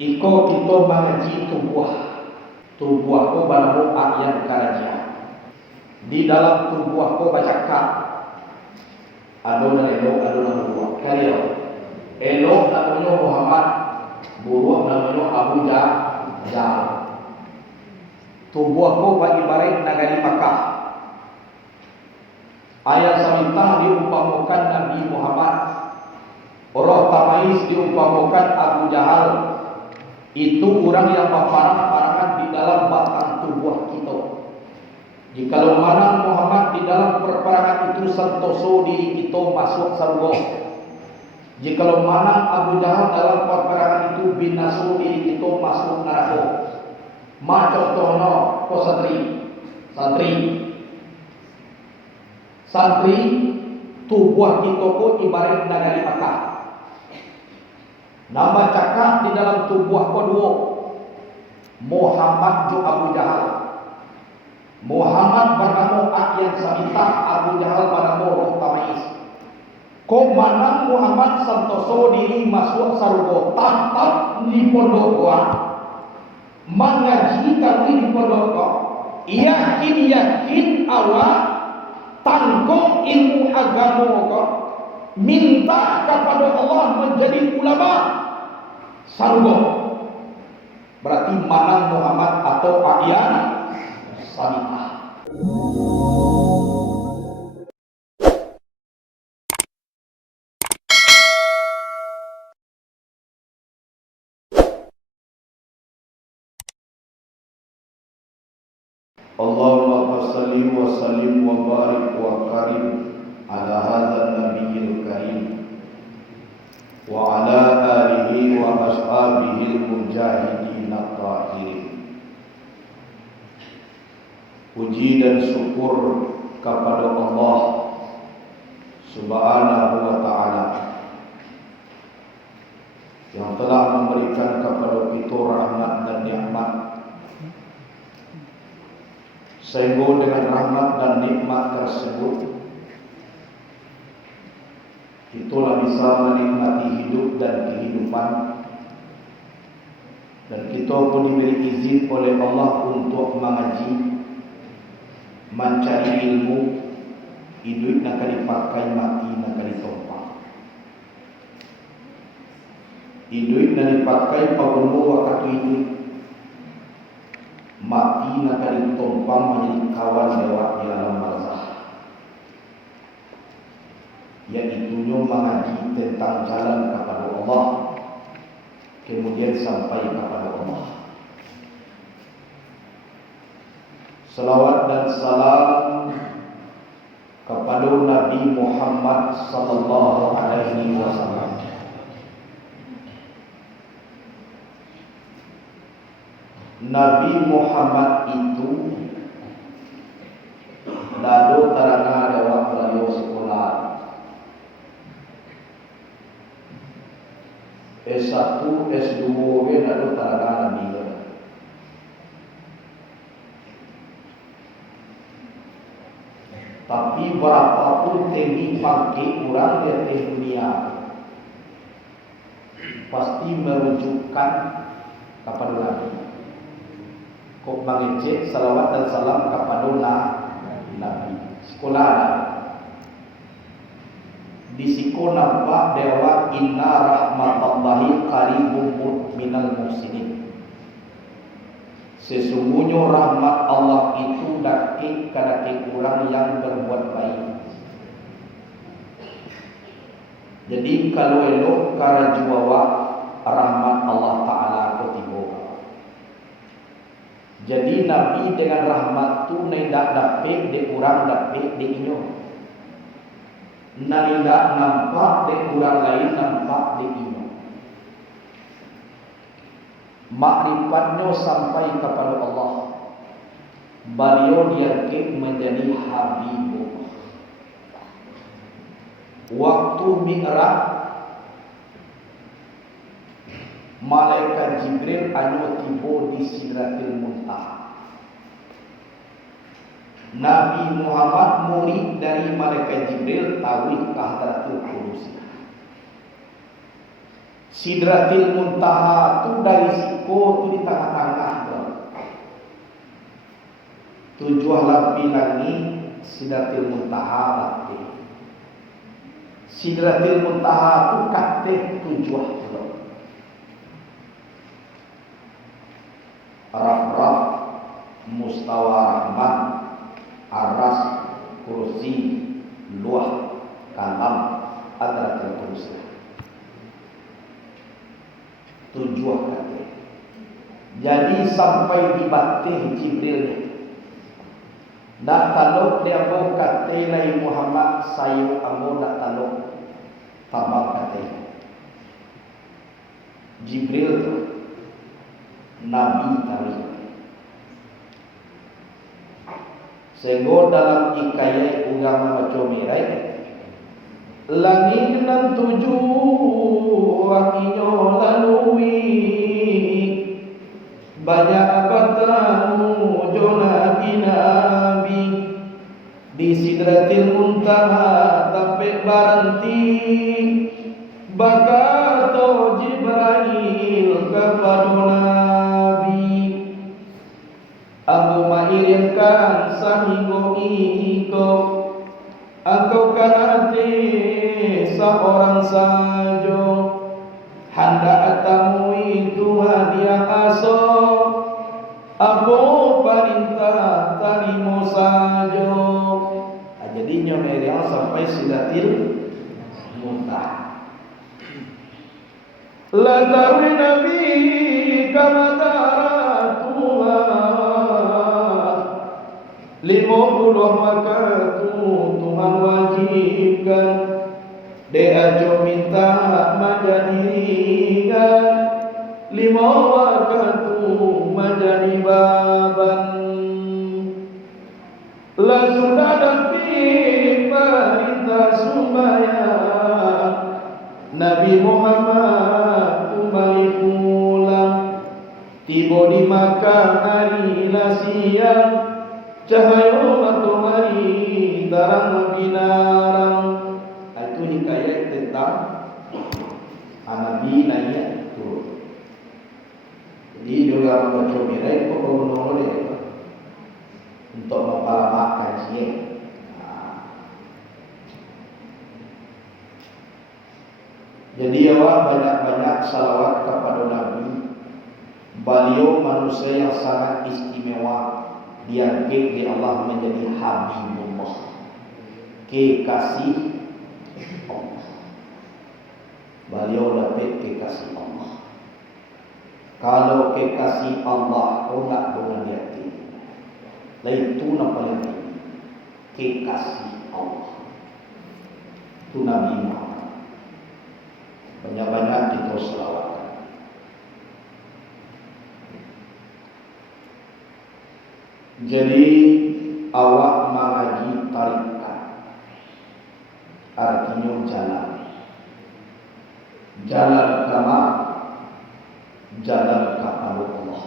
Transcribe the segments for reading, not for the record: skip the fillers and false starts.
Iko kita mengaji tubuh ko balamu ayat karaja. Di dalam tubuh ko bacakak. Adona buah. Kalian elok namanya Muhammad, buruh namanya Abu Jahal. Tubuh ko ibarat negari Makkah. Ayat samitah diumpamakan Nabi Muhammad. Orang Tamais diumpamakan Abu Jahal. Itu orang yang berparang-parangan di dalam batang tubuh kita. Jikalau mana Muhammad di dalam perperangan itu sentoso diri kita masuk surga. Jikalau mana Abu Jahal dalam perperangan itu binaso diri kita masuk neraka. Contohnya ko santri tubuh kita ko ibarat negari Makkah. Nama cakap di dalam tubuh kedua Muhammad jo Abu Jahal. Muhammad bernama Ayan Sabitah, Abu Jahal bernama Roh Tamais. Ko mana Muhammad santoso diri masuk surga tatap di pondok gua. Mengaji kami di pondok gua. Yakin awak tangkap ilmu agama gua. Minta kepada Allah menjadi ulama surga. Berarti mana Muhammad atau Ayan Sabitah. Allahumma salli wa sallim wa barik wa karim ala hadzal nabiyil karim wa ala alihi wa ashabihi al-mujahidin at-tahirin. Puji dan syukur kepada Allah Subhanahu wa ta'ala yang telah memberikan kepada kita rahmat dan nikmat, sehingga dengan rahmat dan nikmat tersebut kita bisa menikmati hidup dan kehidupan, dan kita pun diberi izin oleh Allah untuk mengaji, mencari ilmu. Hidup nak dipakai, mati nak ditumpang. Hidup nak dipakai pagunu waktu hidup, mati nak ditumpang menjadi kawan lewat di alam barzakh. Iaitunya mengaji tentang jalan kepada Allah, kemudian sampai kepada Allah. Salawat dan salam kepada Nabi Muhammad sallallahu alaihi wasallam. Nabi Muhammad itu lalu terangkan lewat beliau sekolah S1, S2 lalu terangkan Nabi. Tapi berapapun tinggi pangkat orang di dunia, pasti merujukkan kepada Nabi. Kok mengecek salawat dan salam kepada Nabi. Sekolah di siku nampak dewa inna rahmatallahi qaribun minal muhsinin. Sesungguhnya rahmat Allah itu dekat kepada orang yang berbuat baik. Jadi kalau elok karajuawa rahmat Allah Ta'ala ketiga. Jadi Nabi dengan rahmat tu tidak dapat de orang dapat de inyo. Tidak nampak de orang lain nampak de inyo. Makrifatnya sampai kepada Allah. Beliau diangkat menjadi Habibullah. Waktu Mi'raj, malaikat Jibril anu tiba di Sidratil Muntaha. Nabi Muhammad murid dari malaikat Jibril tawih ke Hadratul Qudus. Sidratil Muntaha itu dari tu di tengah-tengah tujuan lapi lagi Sidratil Muntaha mati. Sidratil Muntaha tu kate tujuan lo. Raf-raf, mustawa rahman, aras, kursi, luah, kalam, antara terusnya. Tujuan kate. Jadi sampai di batih Jibril. Nak taluk dia mau kata Nabi Muhammad sayu amu nak taluk tambah kata Jibril tu Nabi tadi. Sehingga dalam ikayat agama macam mirai langit nan tujuh wakinyo lalui banyak bertemu Nabi di Sidratil Muntaha sampai berhenti bakato Jibril kepada Nabi Abu mengirimkan sahigo iko engkau karate seorang saja hendak temui Tuhan yang asal Abu perintah terima saja. Jadinya Maryam sampai Sidratil Muntaha. La tarwi Nabi kama Tuhan 50 waktu Tuhan wajibkan dia ajo minta menjadikan 5 waktu menjadi baban la sudah dapi perintah sumaya Nabi Muhammad kembali pulang tiba di Makkah hari siang cahaya matahari terang binarang. Itu hikayat tentang Nabi naik turun. Jadi juga membaca mirai kok bangun oleh untuk mempalamakan siang. Jadi awak banyak-banyak salawat kepada Nabi. Beliau manusia yang sangat istimewa. Diangkat di Allah menjadi Habibullah, kekasih Allah. Beliau dapat kekasih Allah. Kalau kekasih Allah kau nak dengan dia lain tu nak paling kekasih Allah. Tu Nabi Muhammad. Banyak-banyak kita selawatkan. Jadi awak mengaji tarikat artinya jalan kama jalan kepada Allah.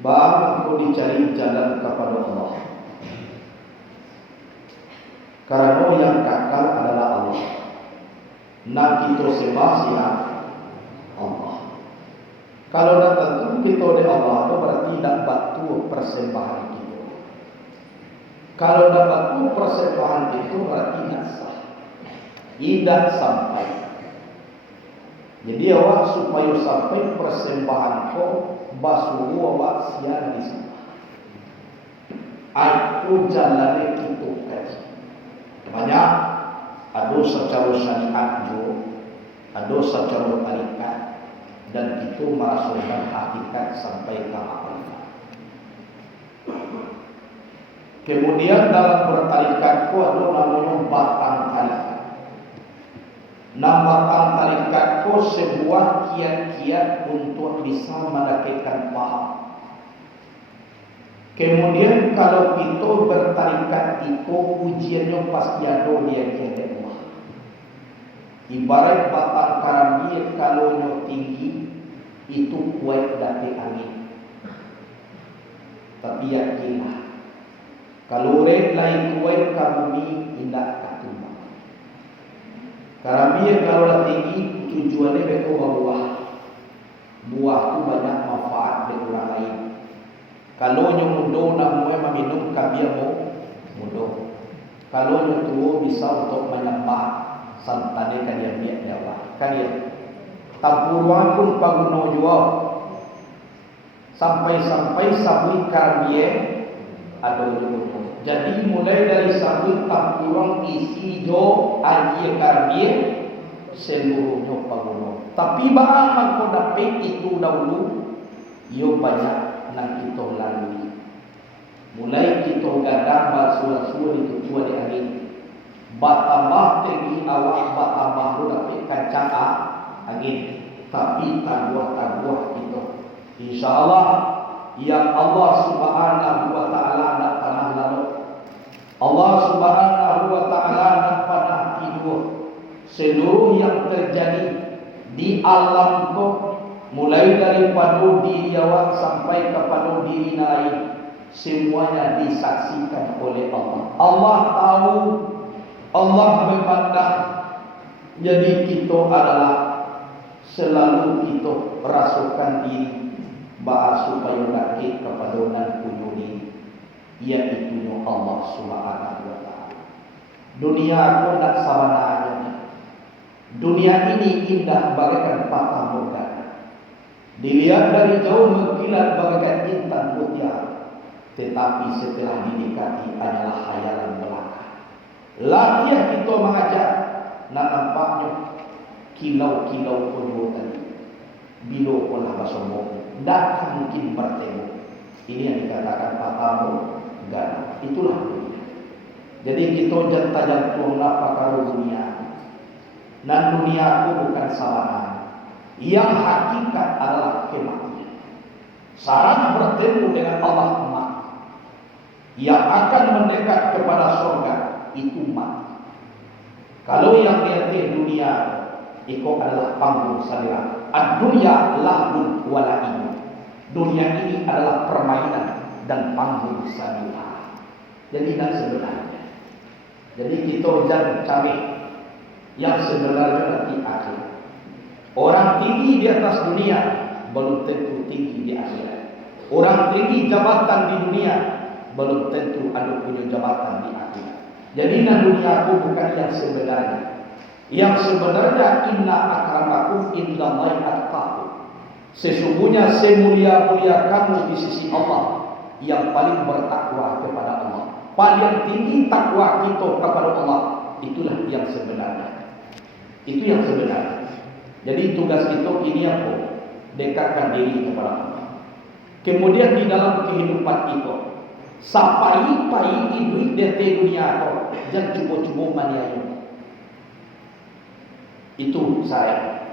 Bang aku dicari jalan kepada Allah. Karena yang kekal adalah Allah. Nak kita sembah siapa? Allah. Kalau dah tentu kita oleh Allah, itu berarti tidak batu persembahan kita. Kalau dah batu persembahan itu berarti tidak sah, tidak sampai. Jadi awak supaya sampai persembahan kau basuh awak siang di sana. Aku jalan itu kaji. Banyak ada secara syariat jo, ada secara tarikat. Dan itu merasukkan hakikat sampai ke hakikat. Kemudian dalam bertarikat itu ada namanya batang tarikat. Nama batang tarikat itu sebuah kiat-kiat untuk bisa mendapatkan paham. Kemudian kalau kita bertarikat itu ujiannya pasti ada dia Allah. Ibarat batang karambir kalau tinggi itu kuat dari angin. Tapi yakinlah kalau red lain kuat kami indah katumbang. Karambir kalau tinggi tujuannya beko bawah. Kalau nyo mudo namu meminum kabia mo mudo. Kalau nyo tuo bisa untuk menyembah santane kalian dia Allah. Kalian tampuruan pun paguno jual. Sampai-sampai sabui karbie ada mudo. Jadi mulai dari sabui tampuruan isi jo aji karbie seluruhnya paguno. Tapi bahkan kau dapat itu dahulu, yo banyak nak kita lalui. Mulai kita gadang basuh-basuh itu tua di angin. Batambah tinggi awak, batambah lu dapat kancang angin. Tapi taguah kita. InsyaAllah yang Allah Subhanahu wa Ta'ala nak tanah lalu. Allah Subhanahu wa Ta'ala nak panah tidur. Seluruh yang terjadi di alam kau, mulai dari padu diri awak sampai ke padu diri lain, semuanya disaksikan oleh Allah. Allah tahu, Allah memandang. Jadi kita adalah selalu kita rasukan diri bahwa supaya rakit kepada nan punya diri, iaitu Allah Subhanahu wa Ta'ala. Dunia aku tak sabananya. Dunia ini indah bagaikan patah morgana. Dilihat dari jauh mengkilat bagaikan intan mutiara. Tetapi setelah didekati adalah khayalan belaka. Latihan kita mengajar, nak nampaknya kilau-kilau pun tadi. Bilo pun lah sombong. Tak mungkin bertemu. Ini yang dikatakan patah morgana. Itulah dunia. Jadi kita jantan-jantung apa dunia. Dan dunia itu bukan sabanan. Yang hakikat adalah kematian. Syarat bertemu dengan Allah mati. Yang akan mendekat kepada surga itu mati. Kalau yang lihat dunia itu adalah panggung salira. Ad-dunya lahun wala'in. Dunia ini adalah permainan dan panggung salira. Jadi dan sebenarnya. Jadi kita jangan cari yang sebenarnya nanti akhir. Orang tinggi di atas dunia belum tentu tinggi di akhirat. Orang tinggi jabatan di dunia belum tentu ada punya jabatan di akhirat. Jadi dunia aku bukan yang sebenarnya. Yang sebenarnya inna akramakum indallahi atqakum. Sesungguhnya semulia-mulia kamu di sisi Allah yang paling bertakwa kepada Allah. Paling tinggi takwa kita kepada Allah. Itulah yang sebenarnya. Itu yang sebenarnya. Jadi tugas kita ini apa? Dekatkan diri kepada Allah. Kemudian di dalam kehidupan kita, sapai-pai hidup di dunia kau, jangan cuba-cuba maniayu. Itu saya.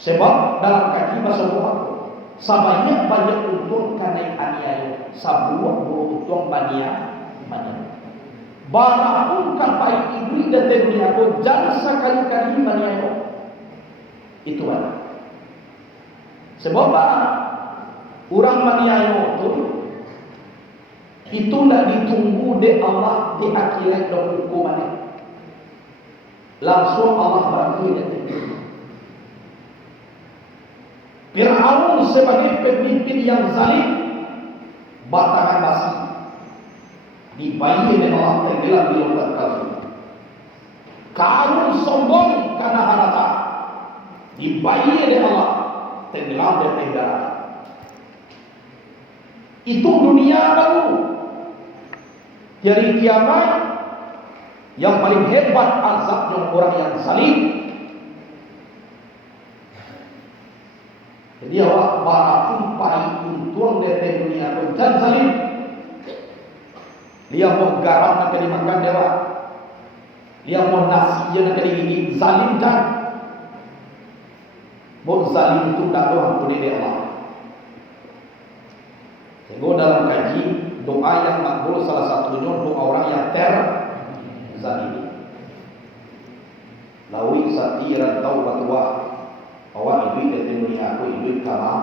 Sebab dalam kaki bahasa aku, sebanyak-banyak untung karena aniaya, sebuah untung mania. Barang kapai iblis dan dunia ko jangan sekali-kali maniayo. Itu ada. Sebab orang maniayo itu tidak ditunggu di Allah di akhirat dan hukumannya. Langsung Allah bagi dia. Fir'aun sebagai pemimpin yang zalim, batangan basi dibayar dengan Allah tenggelam di lautan kalbu. Karun sombong karena harta dibayar dengan Allah tenggelam di tenggara. Itu dunia baru. Dari kiamat yang paling hebat azabnya orang yang zalim. Jadi awak barapun pai untung dari dunia dan zalim. Dia mau garam nak dimakan dewa. Dia mau nasi je nak digigit. Zalim kan? Mau zalim itu tak doa ampuni dia Allah. Sehingga dalam kaji doa yang makbul salah satunya doa orang yang zalim. Lawi satiran taubatullah. Awak hidup dari dunia aku hidup kama.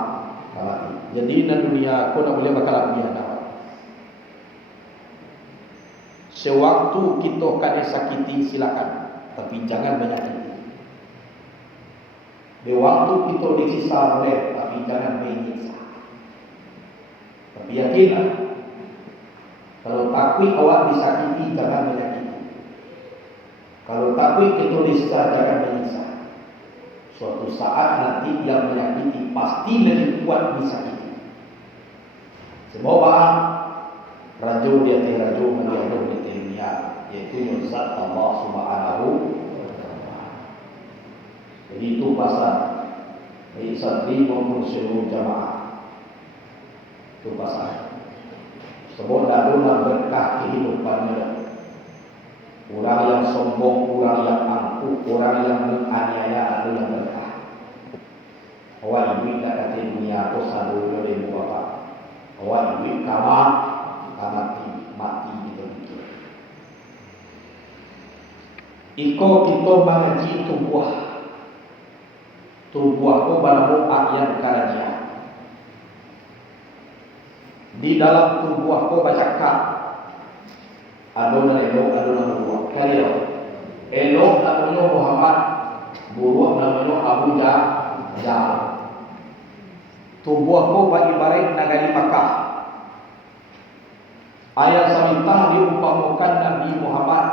Jadi dalam dunia aku tak boleh bakal biar. Sewaktu kita kena sakiti silakan, tapi jangan menyakiti. Di waktu kita disiksa boleh, tapi jangan menyiksa. Tapi yakinlah, kalau takut awak disakiti, jangan menyakiti. Kalau takut kita disiksa, jangan menyiksa. Suatu saat nanti yang menyakiti pasti lebih kuat disakiti. Semua paham? Rajo dia rajo mendiadoh di dunia, yaitu nyusat Allah Subhanahu wa Ta'ala. Jadi itu pasal baik santri maupun seluruh jamaah. Itu pasal. Sebab dalam berkah kehidupannya. Orang yang sombong, orang yang angkuh, orang yang menganiaya itu yang berkah. Awak ibu tak kata dunia aku selalu boleh buat. Awak ibu mati gitu. Iko kita mengaji tubuh ko balamu ayat karanya. Di dalam tubuh ko baca kak. Adona elok, adona buruh. Kalian elok namanya Muhammad, buruh namanya Abu Jahal. Tubuh ko beribarat negari Makkah. Ayat samitah diumpamakan Nabi Muhammad.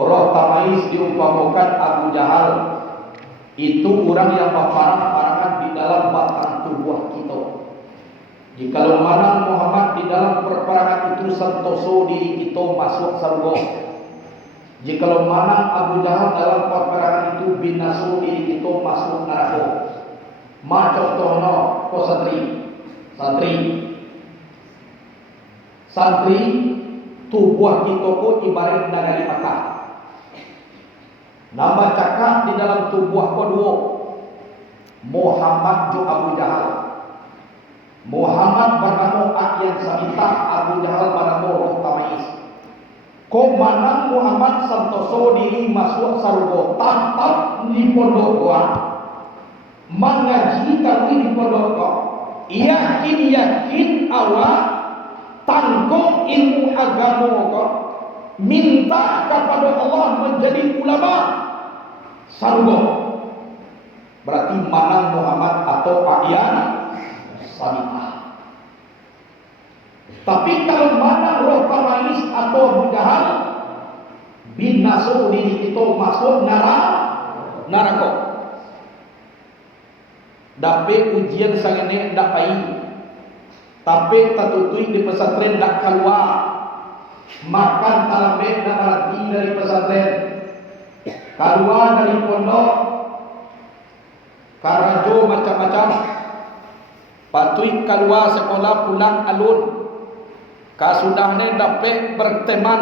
Orang Tamais diumpamakan Abu Jahal. Itu orang yang paparan-parangan di dalam batang tubuh kita. Jikalau mana Muhammad di dalam perperangan itu sentoso diri kita masuk surga. Jikalau mana Abu Jahal dalam perperangan itu binaso diri kita masuk neraka. Contohnya ko santri tubuh kita ko ibarat negari Makkah. Nama cakap di dalam tubuh ko dua. Muhammad jo Abu Jahal. Muhammad bernama Akyat Sabitah, Abu Jahal bernama Roh Tamais. Ko mana Muhammad santoso diri masuk surga tatap di pondok gua. Mengaji kami di pondok gua. Yakin awak tanggung ilmu agama gua. Minta kepada Allah menjadi ulama surga. Berarti mana Muhammad atau Akyat Sabitah. Tapi kalau mana Roh Tamais atau Abu Jahal binaso diri kita masuk neraka. Dapat ujian sangat ndak pai. Tapi tatutui di pesantren ndak keluar. Makan talambe ndak mati dari pesantren. Keluar dari pondok. Karajo macam-macam. Patui keluar sekolah pulang alun. Kasudahnya dapat berteman,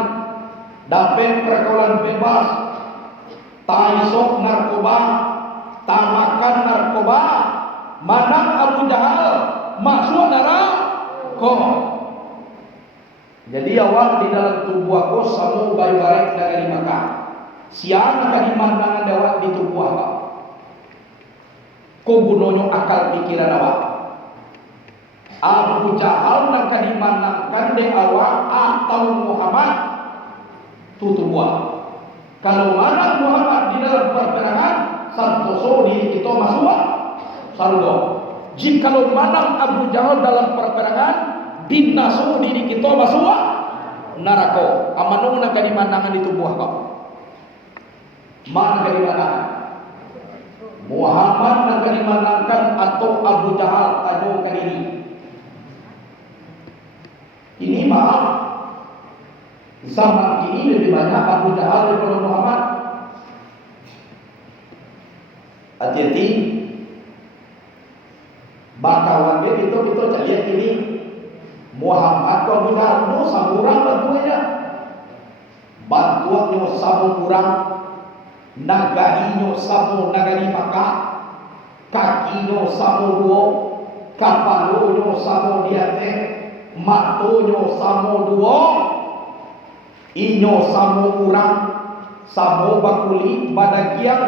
dapat pergaulan bebas, tak isok narkoba, tak makan narkoba. Mana Abu Jahal masuk neraka. Jadi awak di dalam tubuh aku sama baik-baik dari Makkah. Siapa akan dimandangan awak di tubuh awak? Kau gunanya akal pikiran awak. Abu Jahal nak dimanangkan de awak atau Muhammad tutubuah. Kalau mana Muhammad di dalam perperangan santoso diri kita masuk surga. Jikalau mana Abu Jahal dalam perperangan binaso diri kita masuk neraka. Amanu nak dimanangkan di tubuh kau. Mana dimanangkan? Muhammad nak dimanangkan atau Abu Jahal tanyakan ini. Ini maaf, zaman ini lebih banyak Abu Jahal daripada Muhammad. Hati-hati. Bakawan kita cari ini Muhammad Abu Jahal no samurang bantuannya. Bantuannya sama kurang. Nagarinya sama nagari Makkah. Kakinya sama dua. Kapalonya sama diate. Matonyo samo dua, inyo samo urang, samo bakuli badagian,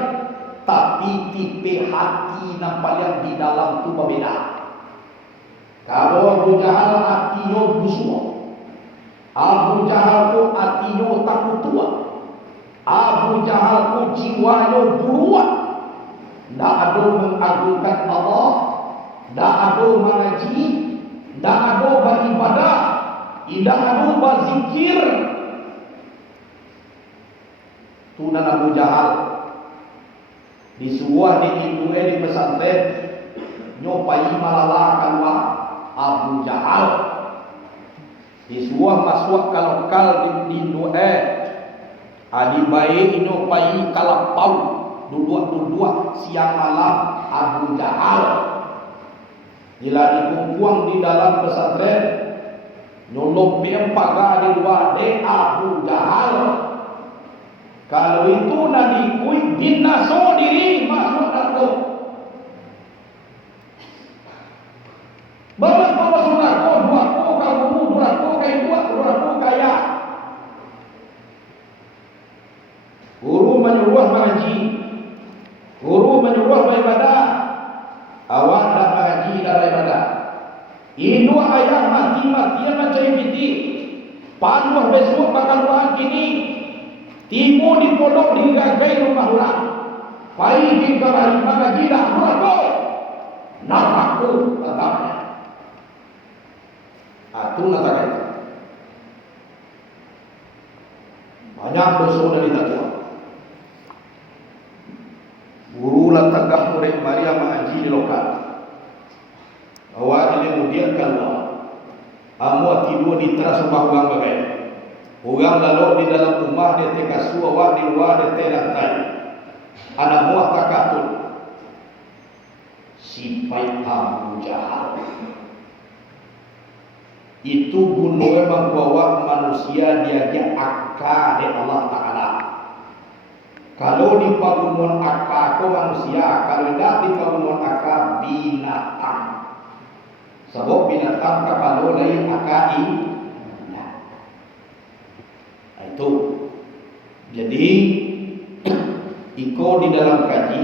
tapi tipe hati nampak yang di dalam tu berbeda. Kalau Abu Jahal hatinya busuk, Abu Jahal tu hatinya takut tua, Abu Jahal tu jiwanya buruan, tak ada mengagungkan Allah, tak ada mengaji, tak ada tidak anu berzikir. Tunan Abu Jahal disuruh di pesantren nyopai malala kalwa Abu Jahal disuruh masuk kalokal di doa adi bae nyopai kalapau duduk siang malam Abu Jahal gila dikumpul di dalam pesantren nyolong pagar di luar Abu Jahal. Kalau itu Nabi kui binaso diri masuk neraka. Bapak saudara, dua kamu dua kaya. Guru menyuruh mengaji, guru menyuruh beribadah. Awak tak mengaji dan beribadah. Indo ayah mati-matian macam piti. Panuh besok bakal buat kini. Timu di pondok di gagai rumah orang. Pai di kamar mengaji dah aku. Nak aku tetapnya. Atu natakai. Banyak dosa dari takwa. Guru lantakah murid Maria mengaji di lokal. Awak ini kemudian kalau amu tidur di teras rumah orang bagai. Orang lalu di dalam rumah dia tekasu, awak di luar dia telantai. Anak buah takatun. Sipai Abu Jahal. Itu bunuh membawa manusia dia akal dari Allah Ta'ala. Kalau di pagumuan akal itu manusia, kalau tidak di pagumuan akal binatang. Sebab binatang kalau lain akal itu. Jadi iko di dalam kaji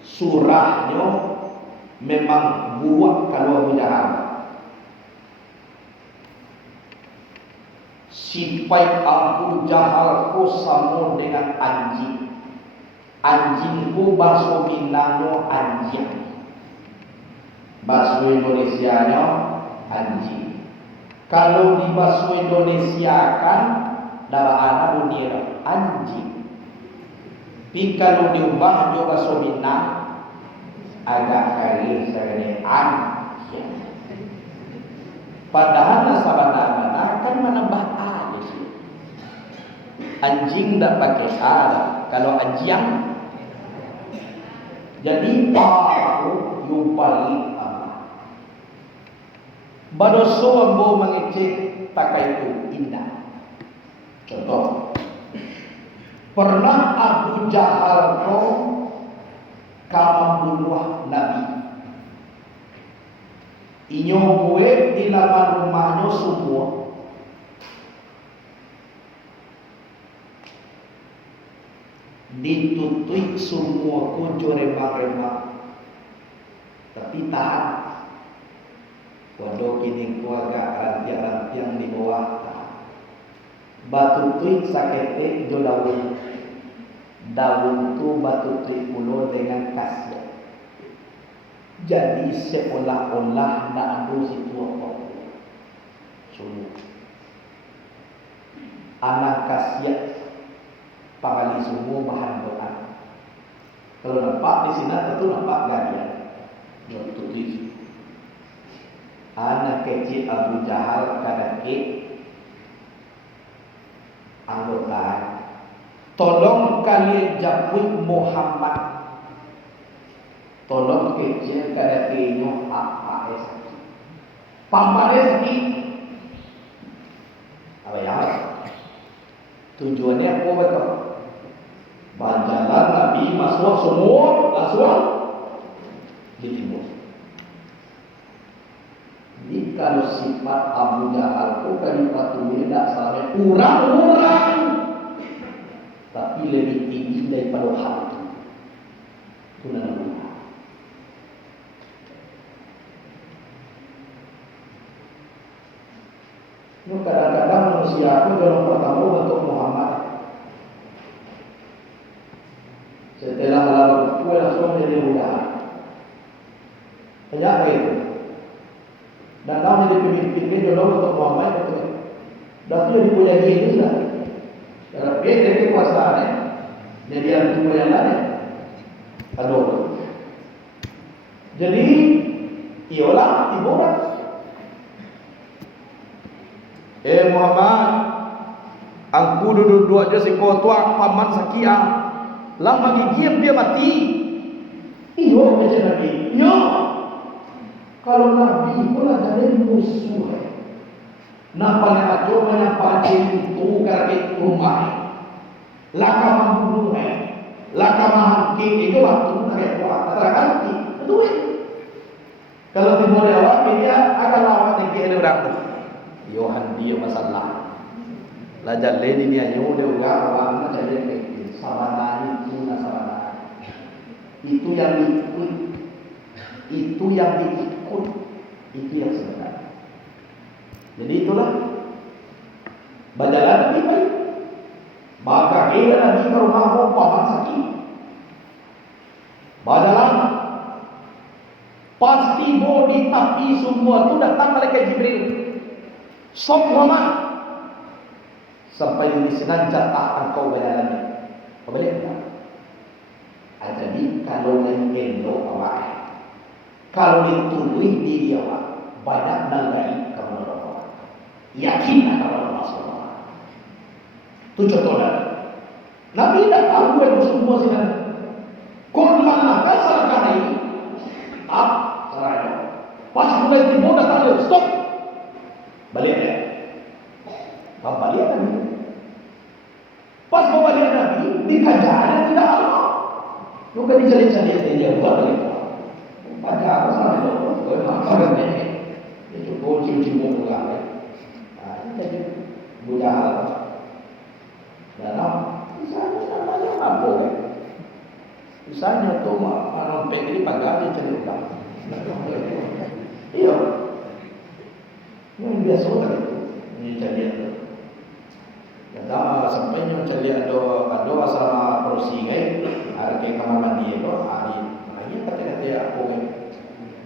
surahnya memang buat kalau Abu Jahal. Sifat Abu Jahal ku sama dengan anjing. Anjing ku bahasa Minangnya anjing. Bahasa Indonesianya anjing. Kalau di bahasa Indonesia kan dalam anak dunia anjing. Tapi kalau diubah juga bahasa Minang agak kali sebenarnya anjing. Padahal nasabana kan menambah a di sini. Anjing tak pakai a. Kalau anjing jadi paru yupali ama. Badoso ambo mengecek pakai itu indah. Contoh, pernah Abu Jahal ko membunuh Nabi. Inyo gue di laman rumahnya semua. Ditutui semua kunci remah-remah. Tapi tahan. Waduh kini ku agak rantiang-rantiang di bawah tahan. Batu tuik sakete jo daun. Daun tu batu tuik pulau dengan kasih. Jadi seolah-olah nak ada situ apa. Sungguh. Anak kasih pangali semua bahan doa. Kalau nampak di sini tentu nampak gadian. Jom tulis. Anak kecil Abu Jahal kadake anggota. Tolong kalian japui Muhammad. Tolong kecil kadake nyo apa esaki. Pampare sakit. Apa ya? Tujuannya apa betul? Banjalan Nabi masuk semua langsung di timur. Jadi kalau sifat Abu Jahal itu kalimat tidak sampai orang-orang, tapi lebih tinggi daripada hal itu. Itu namanya. Kadang-kadang manusia itu dalam pertama bentuk Muhammad. Setelah lalu kue langsung menjadi mudah. Banyak itu. Dan kamu jadi pemimpin dulu untuk Muhammad itu. Dah tu jadi punya dia juga. Kalau dia dari kekuasaan jadi antu yang lain. Aduh. Jadi ialah tiba orang. Muhammad, aku duduk aja si kotua paman sakia. Lama gigi dia mati. Iyo macam Nabi. Iyo. Kalau Nabi pula jadi musuh. Nampak yang acuh menyapa itu kerana rumah. Laka membunuh. Laka menghakim itu waktu tak kuat. Katakan itu. Kalau timur Jawa dia akan lawan dengan orang tu. Yohan dia masalah. Lajar leni dia nyu dia orang macam ni sabana itu sabana. Itu yang diikut. Itu yang diikut. Itu yang sebenarnya. Jadi itulah berjalan lebih baik. Maka ia Nabi ke rumah paman sakit. Berjalan. Pasti mau di tapi semua tu datang malaikat Jibril. Sok Muhammad sampai di sana jatah engkau berjalan. Boleh tak? Jadi kalau lain awak, kalau ditului diri awak, banyak nalai kamu awak. Yakin kalau Allah SWT. Itu contohnya. Nabi tidak tahu yang semua sini. Kau mana salah kali? Tak, salah. Pas mulai timur datang dia, stop. Balik dia. Balik Nabi. Pas mau balik Nabi, dikajar tidak ada. Juga dicari-cari dia buat balik. Pada apa salah itu? Kau nak ni? Itu kunci muka. Jadi budaya. Dalam misalnya namanya apa? Misalnya tu orang pedri pagar dia cari utang. Iya. Ini biasa kan itu. Ini cari itu. Dah sampainya cari ada asal prosi kan. Ada ke kamar mandi itu hari. Ini kata-kata aku kan.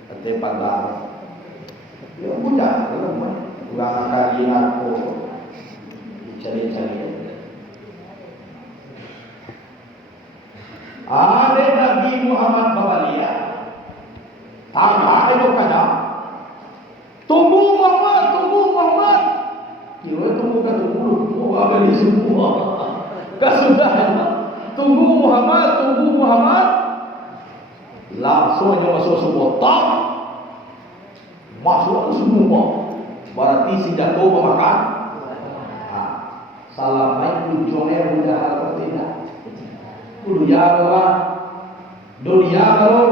Kata pagar. Ya mudah. Ulang kali aku cari-cari. Ada Nabi Muhammad Bawalia. Tambah itu kata. Tunggu Muhammad. Dia tunggu kan tunggu. Oh, apa ni semua? Sudah. Tunggu Muhammad. Langsung aja masuk semua. Tak. Masuk semua. Berarti si jatuh memakan. Salam baik ujungnya mudah atau tidak. Dunia baru.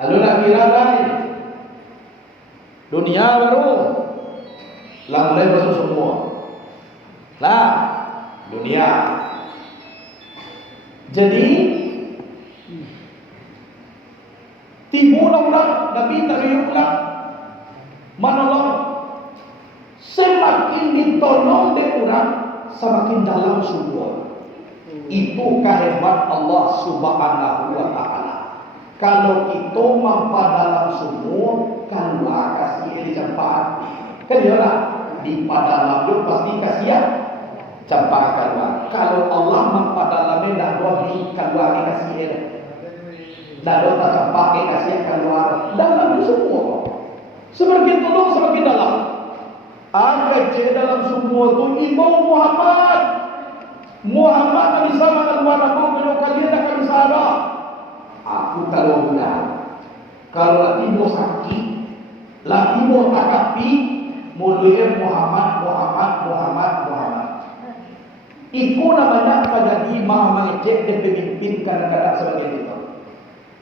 Lalu nak kira lain. Dunia baru. Mulai masuk semua. Lah, dunia. Jadi timbul orang Nabi terlihat menolong. Semakin ditolong oleh orang, semakin dalam semua. Itu kehebat Allah Subhanahu wa Ta'ala. Kalau kita mampu dalam semua, keluar kasih campak. Kan dia lah di dalam itu pasti kasih campak keluar. Kalau Allah mampu dalamnya dah wahyu keluar kasih dah tak campak kasih keluar dalam itu semua. Semakin tolong semakin dalam. Agak dalam semua tu Imam Muhammad Nabi sama keluar aku punya kalian akan sadar. Aku kalau muda, kalau lagi mau sakit, lagi mau takapi, mulai Muhammad. Itu namanya pada imam mengecek dan pemimpin kadang-kadang sebagai itu.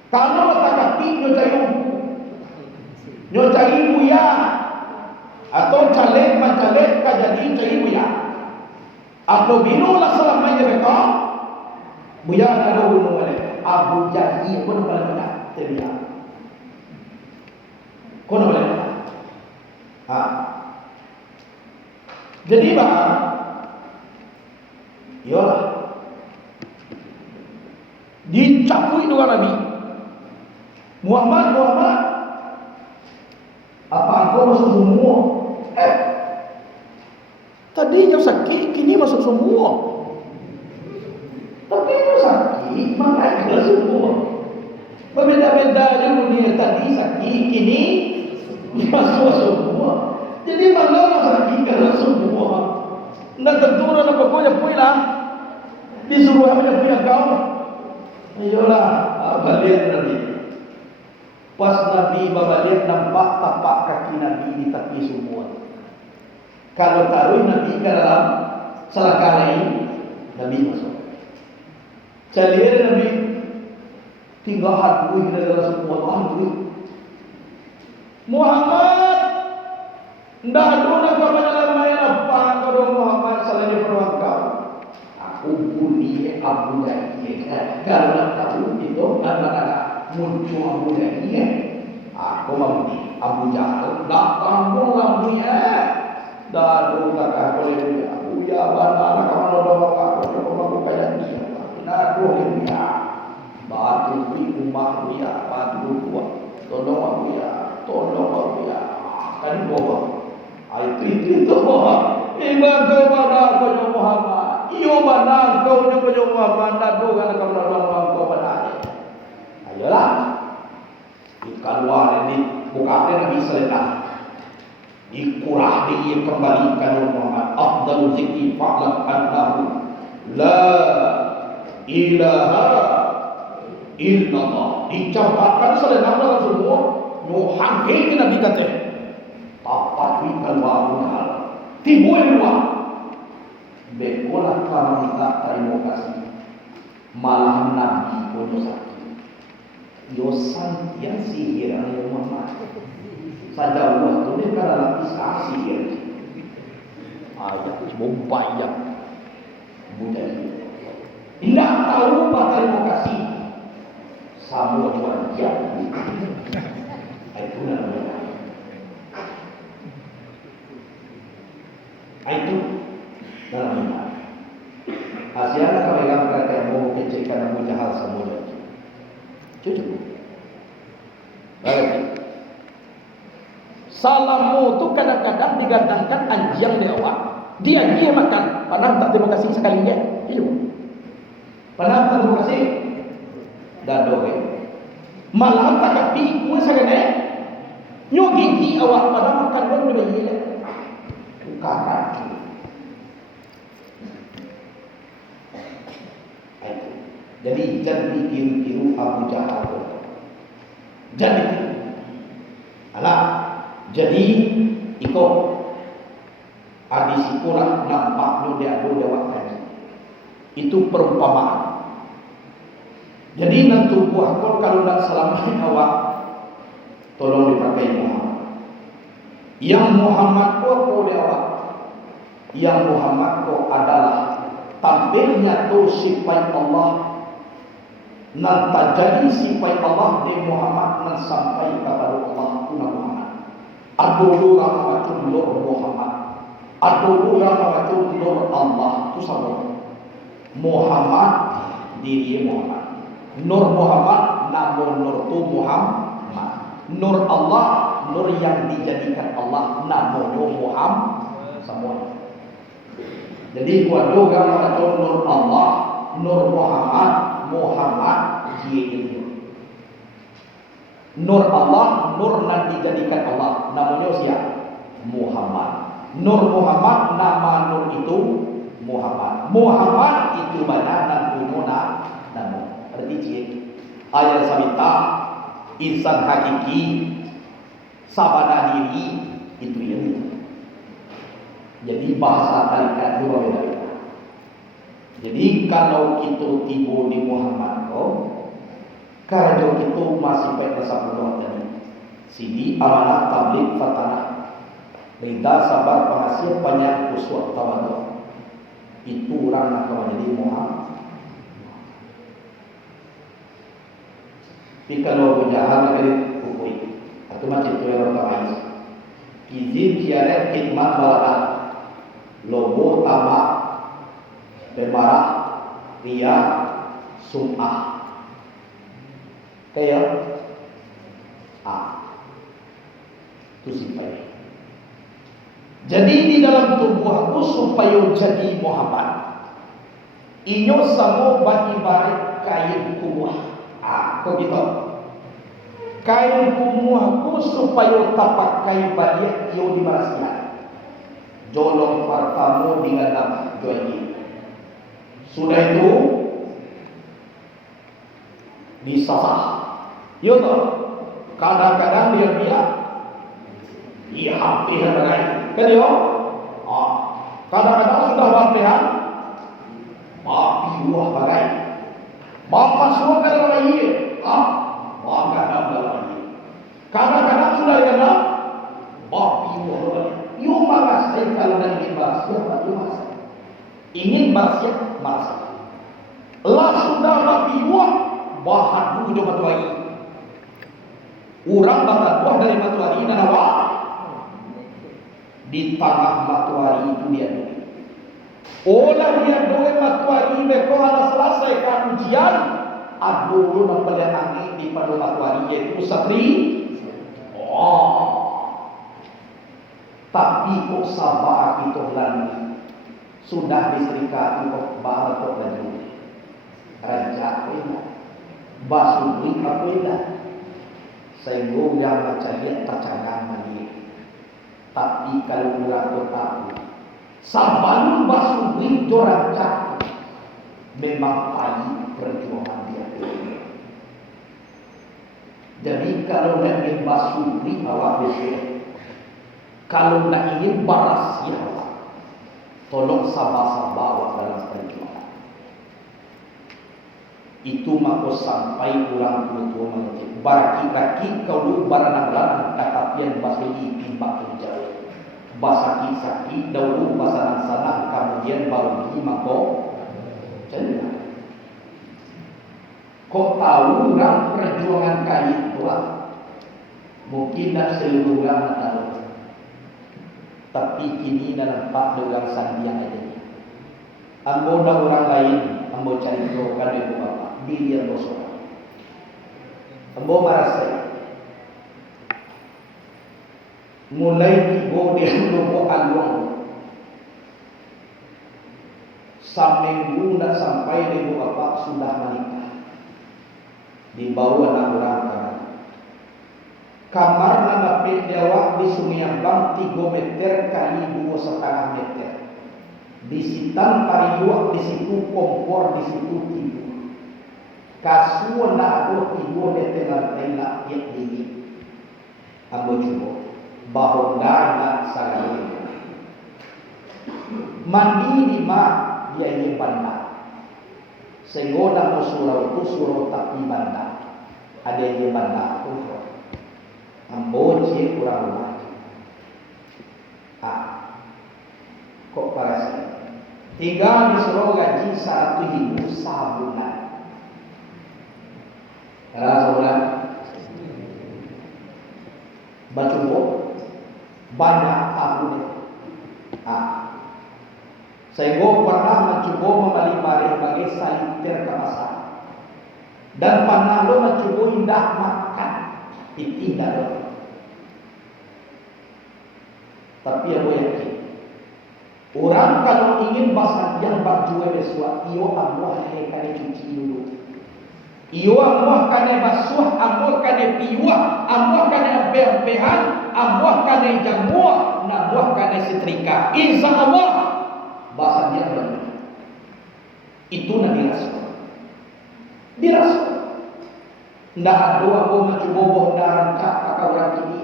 Kalau takapi nyocai buya, atau caleg kajadi cai buya. Atau binulah selama mereka buya ada bunuh oleh Abu Jahil pun boleh terlihat. Kau boleh. Jadi bahan, iyalah dicapui dengan Nabi Muhammad. Apa aku masuk semua? kini masuk semua. Jadi mana rezeki kalau semua. Nak tenturan apa kau yang punya disuruh ambil punya kau. Ayolah, balik Nabi. Pas Nabi balik nampak tapak kaki Nabi di tepi semua. Kalau taruh Nabi ke dalam selangkah lain, Nabi masuk. Jadi Nabi tinggal hati di dalam semua hati. Muhammad, ndak ada nak main apa kalau Muhammad salahnya perwakil. Aku bunyi Abu Jahal. Kalau nak tahu itu anak-anak muncul Abu Jahal. Aku memberi Abu Jahal. Tak kamu lampunya. Dah ada kakak boleh dia. Aku ya benar kamu ada aku kayak dia. Nak boleh dia. Batu rumah dia, batu tua. Tolong aku ya. Kan bawa. Itu iman kau pada kau Muhammad. Iyo benar kau Muhammad. Dan doa kalau kau benar. Ayolah. Keluar ini buka Nabi selesai. Dikurah dia kembalikan Muhammad. Afdalul zikri fa'lam annahu la ilaha illallah. Dicampakkan selesai dalam semua. Nuhang ke Nabi kata. Tapat keluar hal. Timbul luar. Bekolah kami tak terima kasih. Malah Nabi pun sakit. Yosan yang sihir yang Muhammad. Saja waktu ni kan lapis sihir. Ayat bomba yang budaya. Tidak tahu apa terima kasih. Sama Tuhan dia. Itu namanya. Itu dalam iman. Asyik kalau yang mereka mau kecilkan Abu Jahal semua. Cukup. Baik. Salammu tu kadang-kadang digadangkan anjing di awak. Dia makan. Pernah tak terima kasih sekali ya? Iya. Pernah tak terima kasih? Dah doa. Malah tak kapi kue segede. Nyogi awak pada makan pun di bayi le. Bukan. Jadi jangan ditiru-tiru Abu Jahal. Jangan ditiru. Alah. Jadi ikut. Hadis itulah nampaknya dia ada lewat tadi. Itu perumpamaan. Jadi nanti buah kol kalau nak selamatin awak, tolong dipakai Muhammad. Yang Muhammad kau dia awak. Yang Muhammad kau adalah tampilnya tu sifat Allah. Nan terjadi sifat Allah di Muhammad nan sampai kepada Allah tu Muhammad. Adulu rahmatul nur Muhammad. Adulu rahmatul nur Allah tu sama. Muhammad diri Muhammad. Nur Muhammad namun nur tu Muhammad. Nur Allah, nur yang dijadikan Allah namanya Muhammad semua. Jadi kuadu gambar nur Allah, nur Muhammad dia itu. Nur Allah, nur yang dijadikan Allah namanya siapa? Muhammad. Nur Muhammad nama nur itu Muhammad. Muhammad itu banyak dan punya nama. Berarti cik ayat sabita insan hakiki sabana diri itu ini. Jadi bahasa tarikat dua beda. Jadi kalau kita tiba di Muhammad karena kita masih pada sepuluh tadi. Sini amanah tabligh fatanah. Rida sabar penghasil banyak uswah tawadhu. Itu orang yang menjadi Muhammad. Tapi kalau berjalan dari hukui atau macam itu yang pertama izin tiada khidmat balada logo tamak pemarah ria sum'ah kayak itu sifat. Jadi di dalam tubuh aku supaya jadi Muhammad inyo samo bagi barik kain kubah. Kok gitu? kain kumuahku supaya tapakai balik yo di marasian. Jolong pertama dengan jual. Sudah itu disasah. Yo toh. Kadang-kadang dia hampir lagi. Kan yo? Kadang-kadang sudah latihan mapi wah bagai. Bapak semua kada lagi. Maka dalam lagi. Kadang-kadang sudah kena mapi wah bagai. Yo malas saya kalau nak ingin bersiap, yo malas. Ingin bersiap, malas. Lah sudah mapi wah bahan dulu coba tuai. Orang bakat buah dari matuari dan awak di tengah matuari itu dia dulu. Olah dia dulu matuari beko ala selesaikan ujian. Aduh lu nampelnya angin di pada matuari yaitu satri. Tapi kok sabar itu lagi sudah diserikati kok bahal kok lagi. Raja enak, basuri apa enak. Saya yang macamnya tacangan lagi. Tapi kalau ulang tahu, saban basuri jorang cak memang pahit perjuangan dia. Jadi kalau nak ingin basuri awak besok, kalau nak ingin baras ya awak, tolong sabar-sabar awak dalam perjuangan. Itu maka sampai ulang tua mengerti. Baraki-raki kau lu baranang-ranang katapian basuri timbak jauh. Basaki-saki dahulu basanang-sanang kemudian baru di maka cerita. Kau tahu orang perjuangan kain tua mungkin tak seluruh orang tahu. Tapi kini dalam 4 orang sandiang aja. Ambo dah orang lain, ambo cari tahu kan ibu bapa. Bilian dosa. Ambo merasa mulai tiba dia lupa aluang seminggu nak sampai ibu bapa sudah menikah dibawa anak orang kamar nama dewa di Sungai Ambang 3 meter kali 2,5 meter di sitan pariwak di situ kompor di situ tidur. Kasuan nak aku tidur di tengah-tengah yang dingin. Ambo cuba bahawa nak sagari. Mandi di mak dia ingin bandar. Segoda mau surau itu surau tapi bandar. Ada yang bandar tu. Ambo cik kurang rumah. Kok parasi? Tinggal di surau gaji 1.000 sabulan. Rasulullah baca banyak tahun. Saya pernah mencoba membeli barang bagi saliter ke pasar dan pernah lo mencoba indah makan tidak lo. Tapi aku yakin orang kalau ingin basah yang berjual sesuatu, iyo Allah kena cuci dulu. Iyo Allah kena basuh, Allah kena piwah, Allah kena berpehan, Allah kena jamuah, Allah kena setrika. Insya Allah bahasa dia benar. Itu Nabi Rasul. Dirasa. Ndak ada aku mencoba boh rancak kakak orang ini.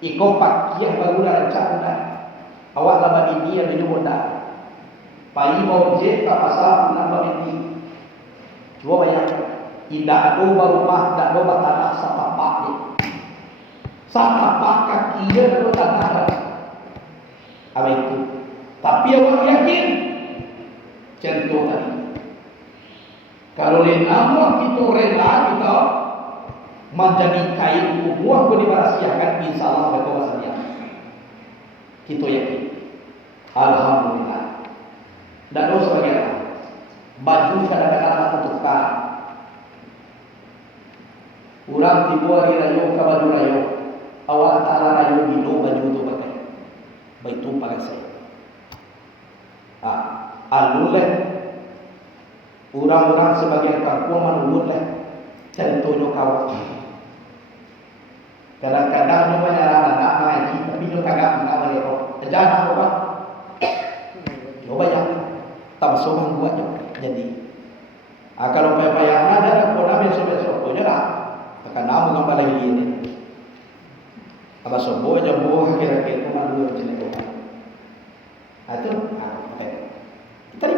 Iko pakiah baru rancak dah. Awak lama ini yang minum dah. Pai mau je tak pasal nambah ini. Coba bayangkan. Tidak ada rumah, tidak ada tanah satapak ni. Satapak kaki dia ada tanah. Apa itu? Tapi awak yakin? Contoh tadi. Kalau Allah kita rela kita menjadi kain kumuah ko dibarasiakan insyaallah berkuasa dia. Kita yakin. Alhamdulillah. Dan dosa bagaimana? Baju kadang-kadang tertukar. Urang tiba hari rayo ke baju rayo. Awak antara rayo bilu baju tu pakai. Baik tu pakai saya. Aluleh. Orang-orang sebagian kampung menurut leh. Contohnya kawan. Kadang-kadang nyoba nyaran anak mengaji, tapi nyoba kagak mengamal ya kok. Jangan apa? Nyoba yang tak sombong buat jadi. Kalau payah ada pun yang besok punya lah. Akan namu gambar lagi ini. Apa sobo aja buah kira-kira malu macam itu. Itu kita ni.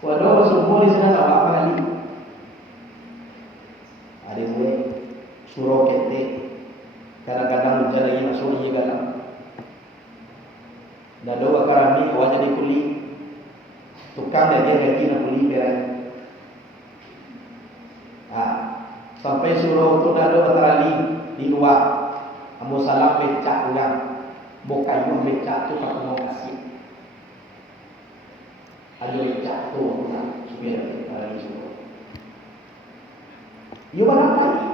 Walau semua di sana tak apa lagi. Ada gue suruh kete. Kadang-kadang hujan lagi masuk ni kadang. Dah doa karami wajah di kuli. Tukang dia ganti nak kuli berai. Sampai suruh tu dah doa terali di luar. Amu salam becak ulang. Bokayu becak tu tak mau kasih. Ada becak tu ulang supaya terali suruh. Ia mana lagi?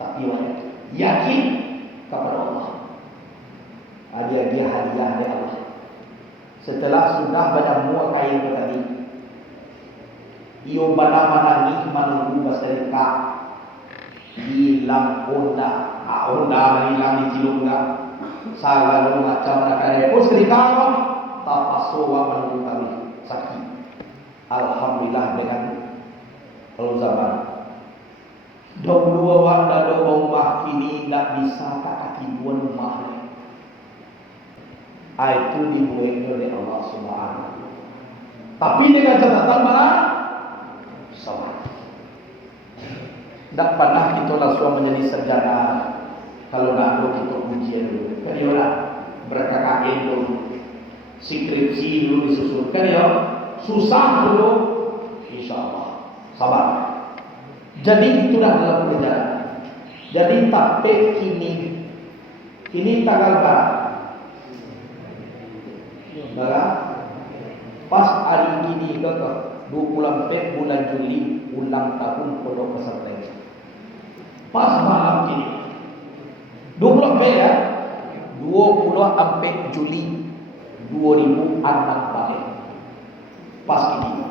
Tapi yakin kepada Allah. Dia hadiah dari Allah. Setelah sudah banyak mua kain itu tadi, iyo mana menunggu masyarakat hilang onda hilang di Cilungga, segala macam nak pun seketika tak pasowa menunggu kami sakit. Alhamdulillah dengan kalau zaman dua wanda dua rumah kini tak bisa tak kaki dua rumah. Itu dibuat oleh Allah Subhanahu. Tapi dengan catatan mana? Sabar. Tak pernah kita langsung menjadi sarjana. Kalau nak kita ujian dulu. Kan ya berKKN dulu. Skripsi dulu disusun. Kan ya susah dulu. InsyaAllah. Sabar. Jadi itulah dalam perjalanan. Jadi tapi kini tanggal berapa? Pas hari ini ke 24 bulan Juli ulang tahun pondok pesantren. Pas malam ini 24 ya 24 Juli 2006 balik. Pas ini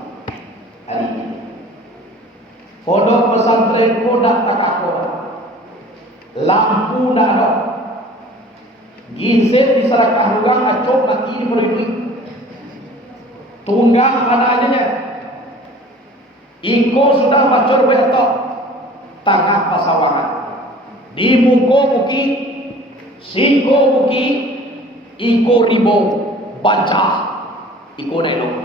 hari ini pondok pesantren kodak takakor lampu dah ada. Giset diserahkan ruang acok mati beribu. Tunggang mana aja nya. Iko sudah bacor betok. Tengah pasawaran. Di muko buki. Singko buki. Iko ribo. Bancah. Iko nelok.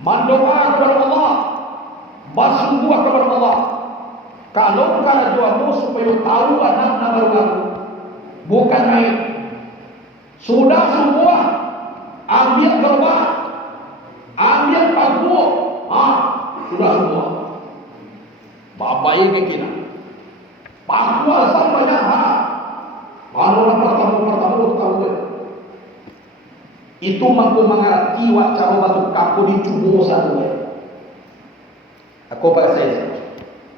Mandoa kepada Allah. Basungguh kepada Allah. Kalau juamu supaya tahu anak baru aku. Bukan main. Sudah semua ambil gerobak, ambil paku, sudah semua. Bapak ini kita. Paku asal banyak Kalau pertama kamu. Itu mampu mengerti cara batu kaku dicubuh satu. Aku bahasa saya.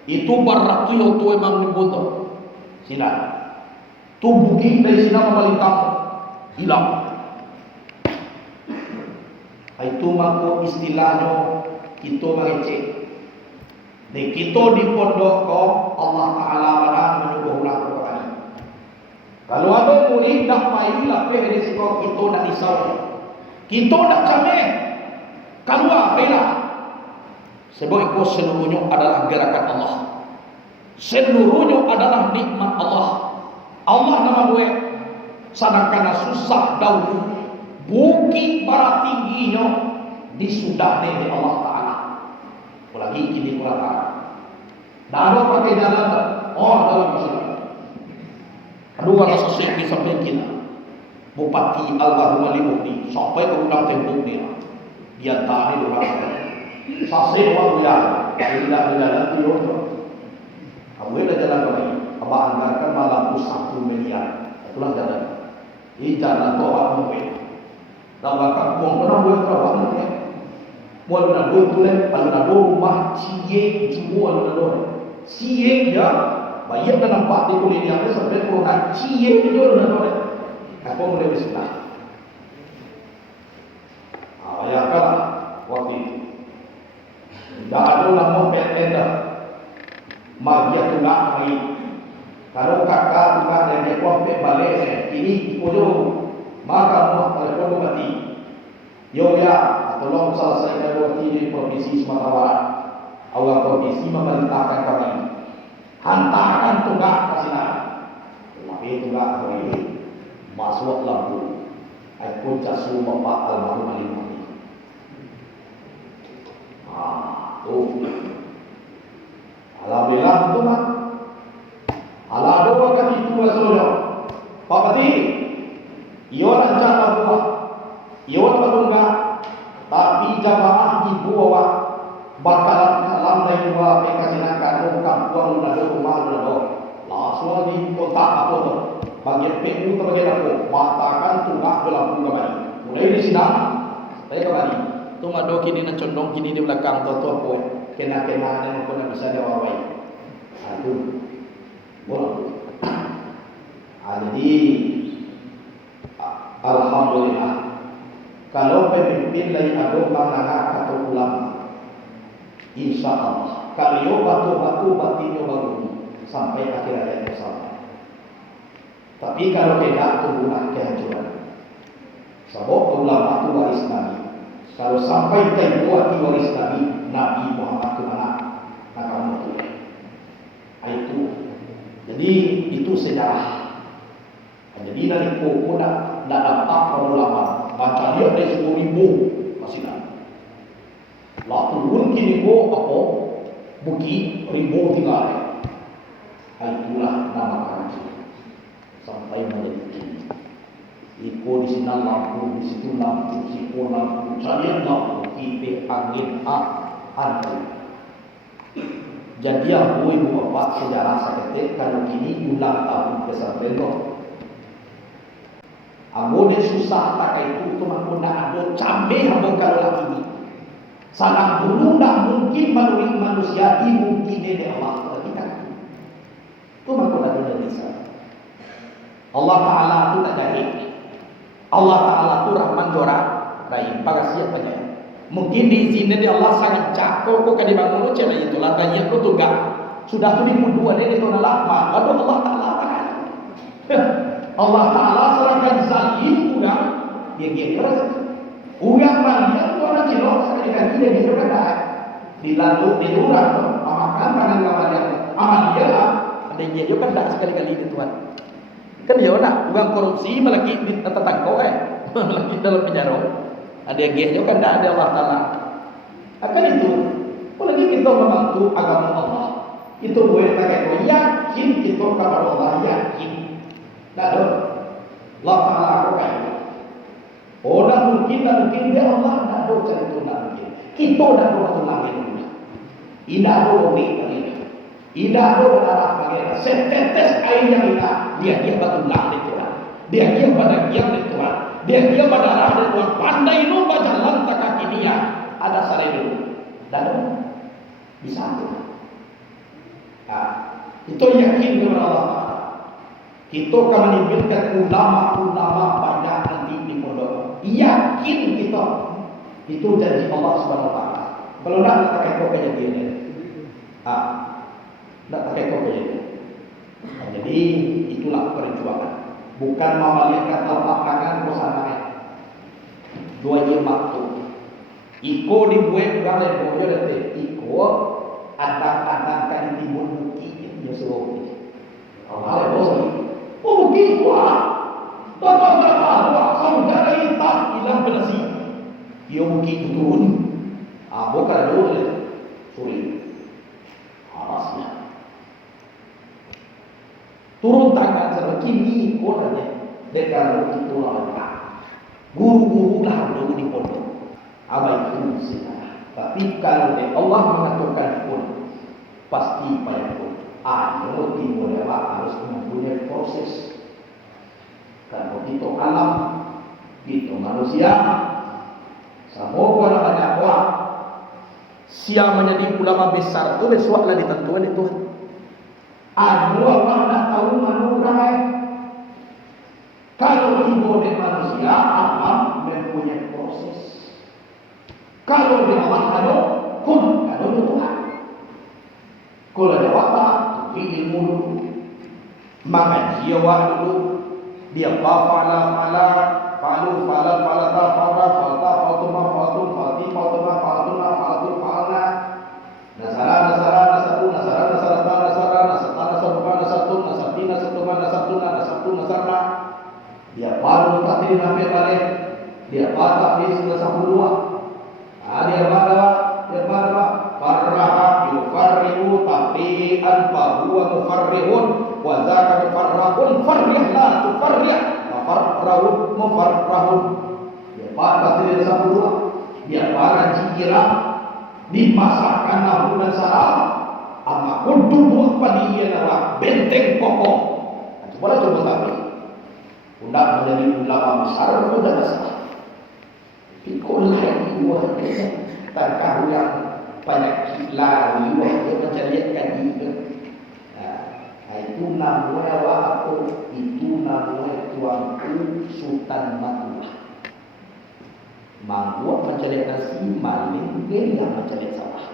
Itu berarti yang tu memang dibutuh. Sila. Tu bukit dari sini memelintang hilang. Itu mako istilahnya kita mengecek. Dan kita di pondok kau Allah Taala barang menyuruh ulang kembali. Kalau ada murid dah mai lapeh dari sekolah kita nak risau. Kita nak cameh. Keluar bela. Sebab itu seluruhnya adalah gerakan Allah. Seluruhnya adalah nikmat Allah. Allah nama gue sadangkan susah dahulu bukit para tingginya disudah dari Allah Ta'ala. Apalagi kini kurang Ta'ala dah ada pakai jalan dalam masyarakat. Aduh rasa sedih sampai kita Bupati Allahumma limuhni sampai ke undang tembok dia tadi orang sasih orang dia tidak jalan tidur kamu dah jalan ke lagi apa anggarkan malam 1 miliar itulah jalan ini jalan toa mungkin dan bakal buang pernah buat terawak mungkin buat nak dua tulen pada rumah cie jual dua cie ya bayar dan nampak di kulit yang sampai kurang cie jual dua aku mulai bismillah ya kan waktu itu tidak ada lama PTN dah magia tunggak lagi. Kalau kakak tunggak dan dia kuampek balik ini ikojo, maka mau telepon mati. Yo ya, tolong selesaikan roti di provinsi Sumatera Barat. Awal provinsi memerintahkan kami hantarkan tunggak ke sini. Tapi tunggak kami masuk lampu. Aku casu bapak almarhum Ali Mati. Tuh. Alhamdulillah betul kan? Alhamdulillah kan itu masalah. Pak Pati, ia lancar buat, ia tunggak, tapi jamaah ibu awak bakalan kalam dari dua pekasinakan bukan puang nado rumah nado. Langsung lagi kontak apa tu? Bagian PU terbagai aku matakan tunggak dalam kembali. Mulai di sini, saya kembali. Tunggak do kini nak condong kini di belakang tu apa? Kena dan aku nak bisa jawab baik. Aduh, boleh. Jadi, alhamdulillah. Kalau pemimpin dari agama nangak atau ulama, insya Allah. Kalau batu-batu batinnya baru sampai akhir hayat bersama. Tapi kalau tidak, tunggulah kehancuran. Sebab ulama itu waris Nabi. Kalau sampai terbuat waris Nabi Muhammad ke mana? Nak kamu tu. Itu. Jadi itu sejarah. Jadi dari pokok nak dapat ulama. Baca dia dari 10,000 masih nak. Lah turun kini ko apa? Bukit 1,003. Itulah nama kami. Sampai menjadi iko di sini lampu, di situ lampu, situ lampu, carian lampu, kipe angin antu. Jadi yang boleh buat sejarah seketik kalau kini ulang tahun pesantren tu. Abo dia susah tak itu cuma nak ada cabai abo kalau lagi ni. Sangat dulu tak mungkin melalui manusia dimungkin dari Allah kita. Itu makna ada di sana. Allah Ta'ala itu tak jahit. Allah Ta'ala itu Rahman Jora Rahim. Pada siapa saja. Mungkin diizinkan di Allah sangat cakap kok kan dibangun cela itulah tanya itu tunggak. Sudah tu dipuduan ini tu nalak mak. Aduh Allah Ta'ala tak. Allah Ta'ala serahkan zalim ugang. Dia kira ugang mandian tu orang cilok sekali kali dia juga dah. Dilalu dia orang makan makan dia. Aman dia lah. Ada dia juga dah sekali kali itu Tuhan. Kan dia nak uang korupsi melaki di tetangkau melaki dalam penjara. Ada yang juga kan ada Allah Taala. Akan itu, apalagi kita membantu agama Allah. Itu boleh tak kau yakin kita kepada Allah yakin. Tak ada. Allah Taala aku kaya. Orang mungkin dia Allah tak ada cara itu tak mungkin. Kita tak ada waktu lagi dunia. Tidak ada lagi lagi. Tidak ada darah bagaimana. Setetes air yang dia batu langit Tuhan. Dia pada kiam di Tuhan. Dia pada darah di Tuhan. Pandai lu baca lantak kaki dia. Ada sarai dulu. Dan bisa tu. Itu yakin kepada Allah. Kita akan menimbulkan ulama-ulama banyak nanti di pondok. Yakin kita. Itu janji Allah Subhanahu Wa Taala. Kalau nak pakai kau kejadian ni. Tak pakai kau kejadian. Jadi itulah perjuangan. Bukan memalikan telapak tangan bersama. Dua jam waktu. Iko dibuat galer boleh dete. Iko ada kan timbul bukit yang seru. Hal boleh. Oh bukit kuah. Tanpa salah, saudara hitam hilang berasi. Ia bukit turun. Bukan boleh. Sulit. Arasnya. Turun tangan sebegini orangnya dekat itu lah. Guru-guru lah dulu di pondok. Apa itu sejarah. Tapi kalau Allah mengaturkan pun pasti pada pun. Timur lewat harus mempunyai proses. Kalau itu alam, itu manusia. Semua orang banyak orang. Siapa menjadi ulama besar itu besoklah ditentukan itu. Orang nak tahu mana ramai. Kalau timbul dari manusia, alam mempunyai proses. Kalau dia Allah kalau pun kalau itu Tuhan. Kalau dia Allah Mangki ilmu dulu, mengaji awak dulu. Dia fa'ala fa'alu fa'ala fa'alata fa'ala fa'alta fa'altuma fa'altum fa'alti fa'altuma fa'altuna fa'altum fa'alna. Nasara nasartu nasarna. Dia baru tafsir sampai balik. Dia tafsir sudah 10. Dia pada farraha yufarrihu tafri'an fa huwa mufarrihun wa zaka mufarrahun farrih la tufarrih wa farrahun mufarrahun. Dia pada tafsir 10. Dia pada jikira dimasakkan nahu dan saraf ama kuntu apa dia nama benteng kokoh. Coba tapi hendak menjadi ulama besar sudah besar. Pikul lagi wah tak tahu yang banyak lari wah dia mencari kaji itu. Itu namanya apa? Itu namanya tuanku Sultan Matuah. Mangguak mencari nasi, maling dia mencari sawah.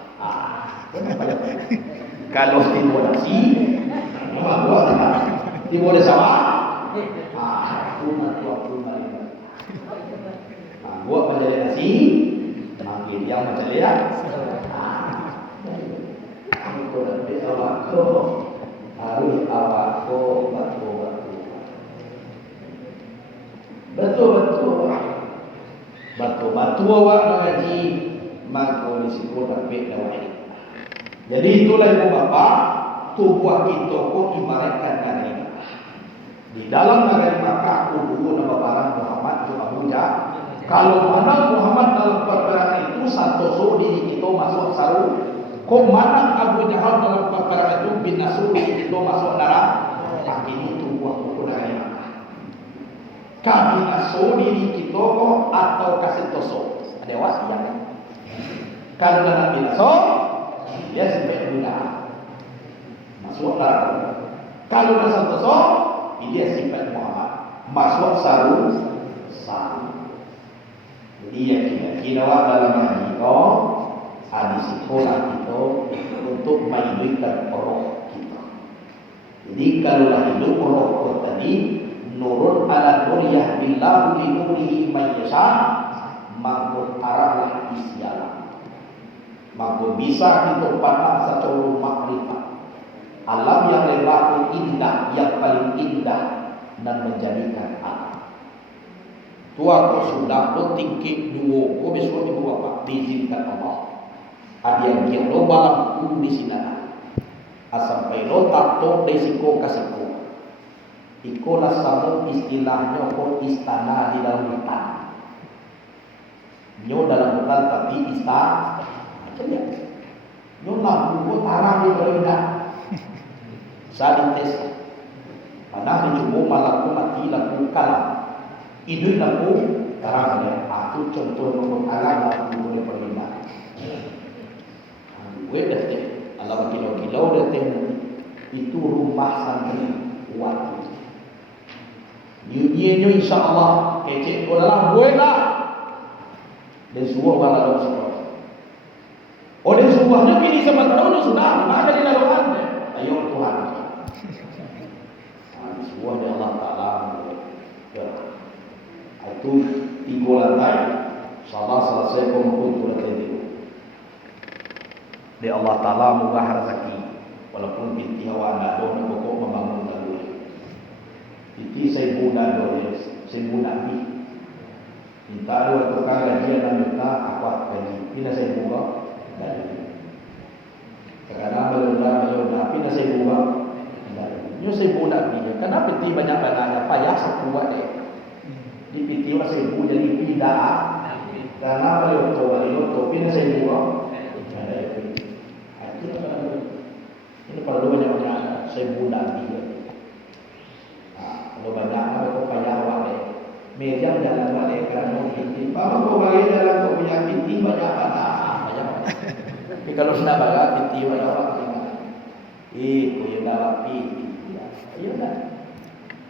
Kalau timbul nasi, mangguak timbul sawah. Itu mangguak maling. Mangguak mencari nasi, manggil dia mencari Itu lebih awakku, harus awakku betul. Batu awak mengaji maka disebut tapi dawai. Jadi itulah ibu bapa, tubuh kita pun ibaratkan negeri Makkah. Di dalam negeri Makkah dulu nama barang Muhammad itu Abu Jahal. Kalau mana Muhammad dalam peperangan itu santoso diri kita masuk saru. Kok mana Abu Jahal dalam peperangan itu bin Nasr diri kita masuk neraka. Ini tubuh pun negeri Makkah. Kabinaso diri kita atau kasih toso ada wasiat kan? Kalau dalam binaso dia sampai guna masuk neraka. Kalau dalam toso dia sifat Muhammad masuk saru. Jadi ya kira dalam hadis hadis sekolah kita untuk menghidupkan roh kita. Jadi kalau hidup roh tadi nurun ala nuriyah billahu li nurihi man yasha mangkut arahlah isyalah. Maka bisa kita pandang secara makrifat alam yang lebar indah, yang paling indah dan menjadikan alam. Tua ko sudah lo tinggi dua ko besok ibu bapa diizinkan Allah. Ada yang dia lo balam ku di sini. Sampai lo tato resiko kasiko. Ikolah sama istilahnya ko istana di dalam hutan. Nyo dalam hutan tapi istana. Macamnya. Nyo mampu ko tanah di dalam hutan. Saya tes. Padahal dicoba malaku mati laku kalah. Idul laku karang dia. Aku contoh nomor alam aku boleh permintaan. Gue dah teh. Alam kilo-kilo dah teh. Itu rumah santri waktu. Dia insyaAllah kecil adalah buahlah dan semua orang dalam sekolah. Oleh sebuahnya kini sama tahun sudah ada di dalam anda. Ayo Tuhan. Sebuah dari Allah Taala. Itu 3 lantai. Salah selesai pemukul lantai itu. Dari Allah Taala murah rezeki. Walaupun binti hawa anda doa pokok membangun. Itu saya muda dulu, saya muda ni. Minta dua tukang gaji dan minta apa gaji. Pina saya buka dari. Kadang belum pina saya buka dari. Nyo saya muda ni. Kenapa piti banyak payah sekuat deh. Di piti masih ibu jadi pindah. Karena belum pina saya buka dari. Ini perlu banyak saya muda ni. Kalau banyak apa payah awak meja jalan balik kerana pinti. Apa kau balik jalan kau punya pinti banyak apa? Tapi kalau sudah balik pinti banyak awak kau yang dalam pinti. Iya dah.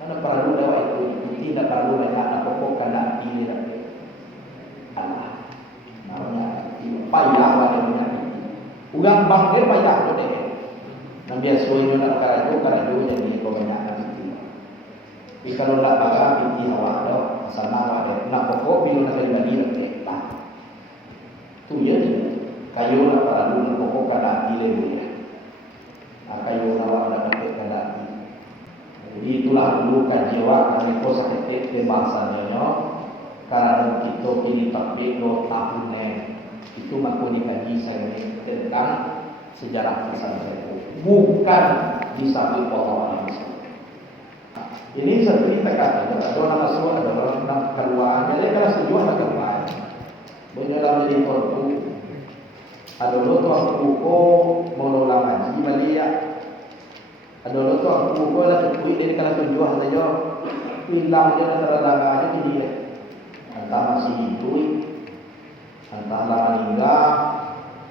Karena perlu dapat itu pinti tidak perlu banyak apa kau kena pilih lagi. Allah. Namanya payah awak punya pinti. Ugang bangkit payah tu deh. Nah biasanya nak karajo jadi kebanyakan itu. Tapi kalau nak baga piti awak dah, sana awak nak pokok bila nak bagi lagi tak. Tu ya ni. Kayu nak para dulu pokok kada ile dia. Kayu awak nak dapat kada. Jadi itulah dulu kajiwa kami kosa ketik ke bangsanya. Karena kita kini tapi lo tahunnya itu makuni kaji saya tentang sejarah kisah itu. Bukan disamping potongan ini seperti tekan ada orang masuk ada orang keluar jadi kalau setuju ada keluar banyak dalam itu ada lo tu aku buku mau lama jadi balik ada lo tu aku buku lah terkuit dari kalau tujuan saja hilang dia antara lama aja jadi dia entah masih hidup entah lama meninggal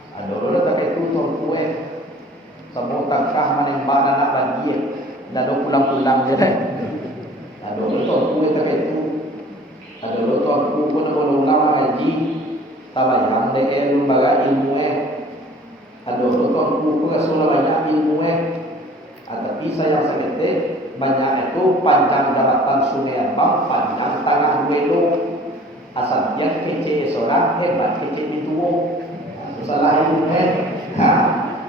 ada lo tak itu tu semua takah mana nak bagi lalu pulang-pulang je kan. Ada betul aku kata itu. Ada betul aku pun ulama ngaji tabayang dek lembaga ilmu Ada betul aku pun sudah banyak ilmu Tapi saya sekete banyak itu panjang daratan sungai Abang, panjang tangan Welo. Asal dia kece seorang hebat kece itu. Salah ilmu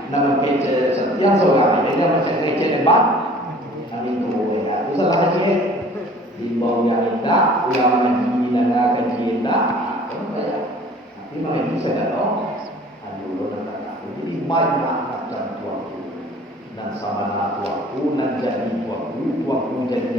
nama kece setiap seorang dia macam kece hebat. Itu ya. Salah lagi Dimbau yang indah, ulama ngaji naga kaji indah. Tapi mana bisa dah tahu. Aduh, jadi banyak macam tuaku dan sama tuaku dan jadi tuaku jadi